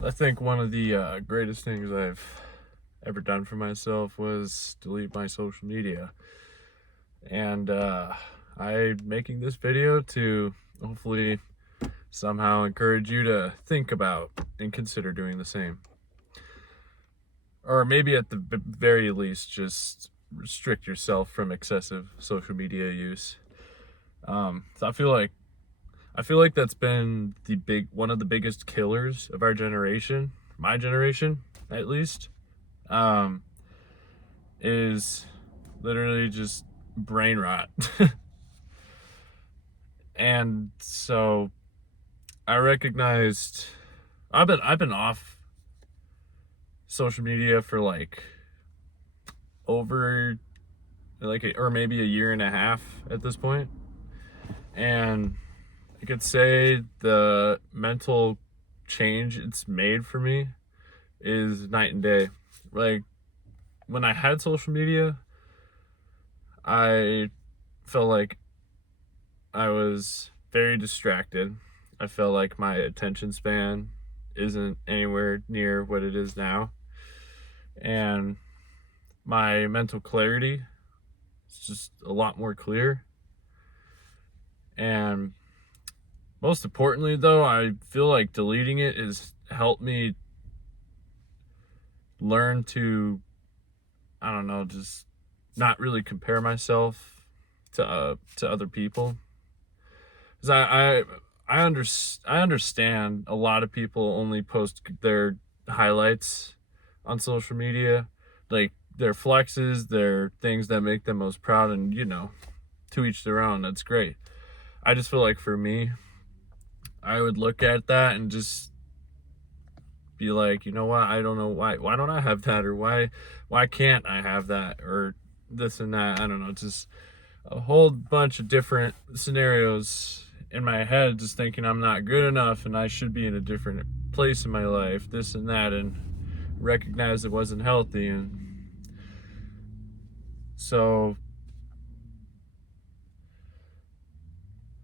I think one of the greatest things I've ever done for myself was delete my social media. And I'm making this video to hopefully somehow encourage you to think about and consider doing the same. Or maybe at the very least, just restrict yourself from excessive social media use. So I feel like that's been one of the biggest killers of our generation, my generation at least, um, is literally just brain rot. And so I recognized I've been off social media for like over or maybe a year and a half at this point, and I could say the mental change it's made for me is night and day. Like when I had social media, I felt like I was very distracted. I felt like my attention span isn't anywhere near what it is now. And my mental clarity is just a lot more clear. And most importantly, though, I feel like deleting it has helped me learn to, I don't know, just not really compare myself to other people. Because I understand a lot of people only post their highlights on social media, like their flexes, their things that make them most proud, and to each their own. That's great. I just feel like for me, I would look at that and just be like, you know what? I don't know why don't I have that, or why can't I have that, or this and that. I don't know, just a whole bunch of different scenarios in my head, just thinking I'm not good enough and I should be in a different place in my life, this and that, and recognize it wasn't healthy. And so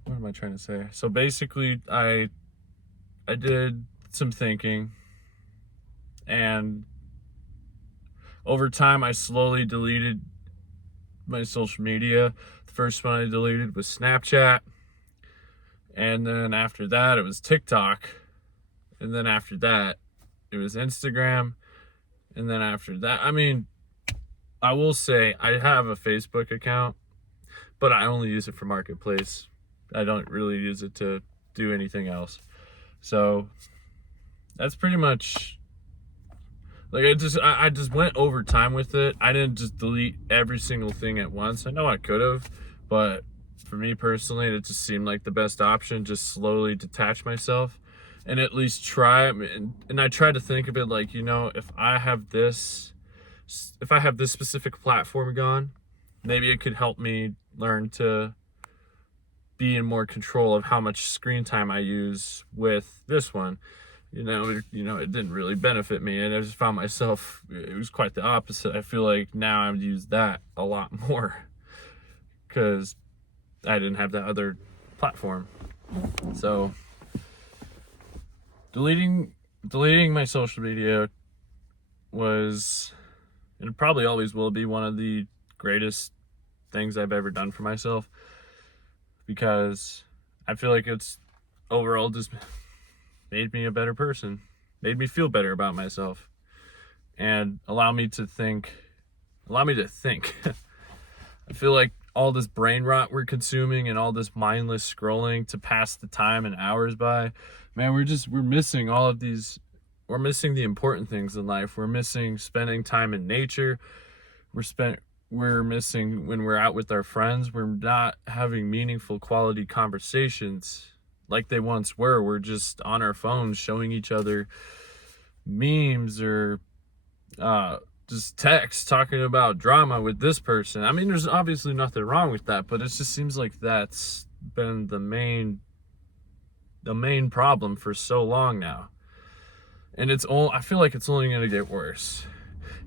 what am I trying to say? So basically, I did some thinking, and over time I slowly deleted my social media. The first one I deleted was Snapchat, and then after that it was TikTok, and then after that it was Instagram, and then after that, I mean, I will say I have a Facebook account, but I only use it for Marketplace. I don't really use it to do anything else. So that's pretty much like I just went over time with it. I didn't just delete every single thing at once. I know I could have, but for me personally, it just seemed like the best option. Just slowly detach myself, and at least try. And I try to think of it like, if I have this specific platform gone, maybe it could help me learn to be in more control of how much screen time I use with this one. It didn't really benefit me, and I just found myself, it was quite the opposite. I feel like now I've used that a lot more because I didn't have that other platform. So deleting my social media was, and it probably always will be, one of the greatest things I've ever done for myself, because I feel like it's overall just made me a better person, made me feel better about myself, and allow me to think. I feel like all this brain rot we're consuming and all this mindless scrolling to pass the time and hours by, man, we're missing all of these. We're missing the important things in life. We're missing spending time in nature. We're missing when we're out with our friends. We're not having meaningful quality conversations like they once were. We're just on our phones showing each other memes, or just text talking about drama with this person. I mean, there's obviously nothing wrong with that, but it just seems like that's been the main problem for so long now. And I feel like it's only going to get worse.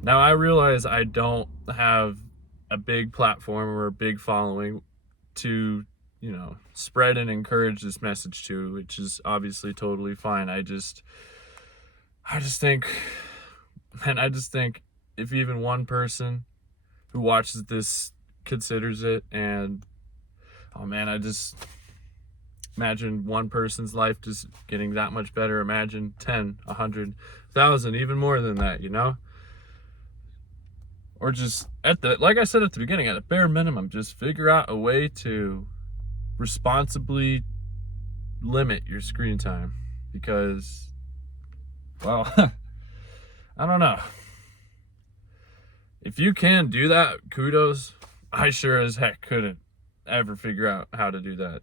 Now I realize I don't have a big platform or a big following to, spread and encourage this message to, which is obviously totally fine. I just think, if even one person who watches this considers it, and oh man, I just imagine one person's life just getting that much better. Imagine 10, 100,000, even more than that, you know? Or just like I said at the beginning, at a bare minimum, just figure out a way to responsibly limit your screen time, because, well, I don't know. If you can do that, kudos. I sure as heck couldn't ever figure out how to do that.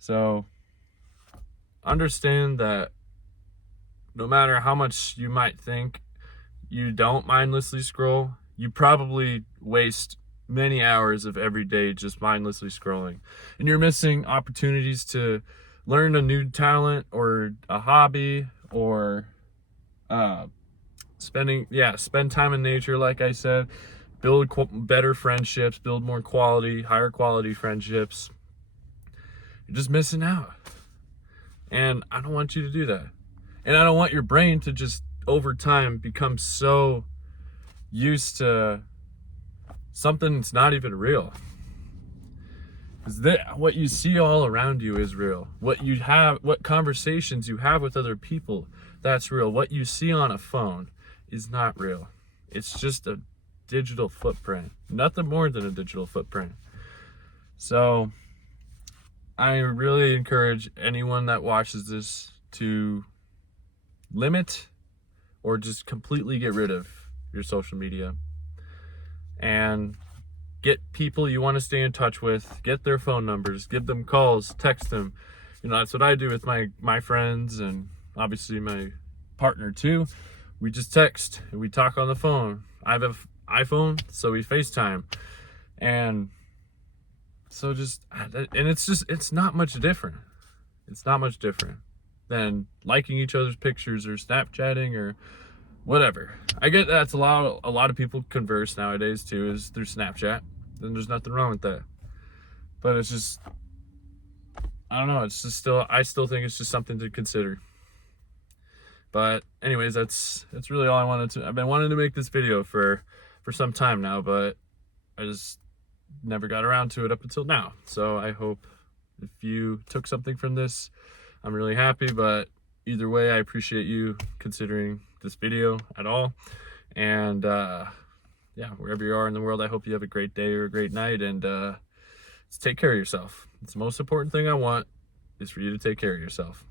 So understand that no matter how much you might think you don't mindlessly scroll, you probably waste many hours of every day just mindlessly scrolling. And you're missing opportunities to learn a new talent or a hobby, or spend time in nature, like I said, build better friendships, build more quality, higher quality friendships. You're just missing out. And I don't want you to do that. And I don't want your brain to just over time become so used to something that's not even real. Because what you see all around you is real. What conversations you have with other people, that's real. What you see on a phone is not real. It's just a digital footprint. Nothing more than a digital footprint. So I really encourage anyone that watches this to limit or just completely get rid of your social media, and get people you want to stay in touch with, get their phone numbers, give them calls, text them. You know, that's what I do with my friends, and obviously my partner too. We just text and we talk on the phone. I have an iPhone, so we FaceTime. And so it's not much different. It's not much different than liking each other's pictures or Snapchatting or whatever. I get that's a lot of people converse nowadays too, is through Snapchat. Then there's nothing wrong with that. But it's just, I don't know, I still think it's just something to consider. But anyways, that's really all I wanted to. I've been wanting to make this video for some time now, but I just never got around to it up until now. So I hope if you took something from this, I'm really happy. But either way, I appreciate you considering this video at all. And yeah, wherever you are in the world, I hope you have a great day or a great night, and take care of yourself. It's the most important thing I want, is for you to take care of yourself.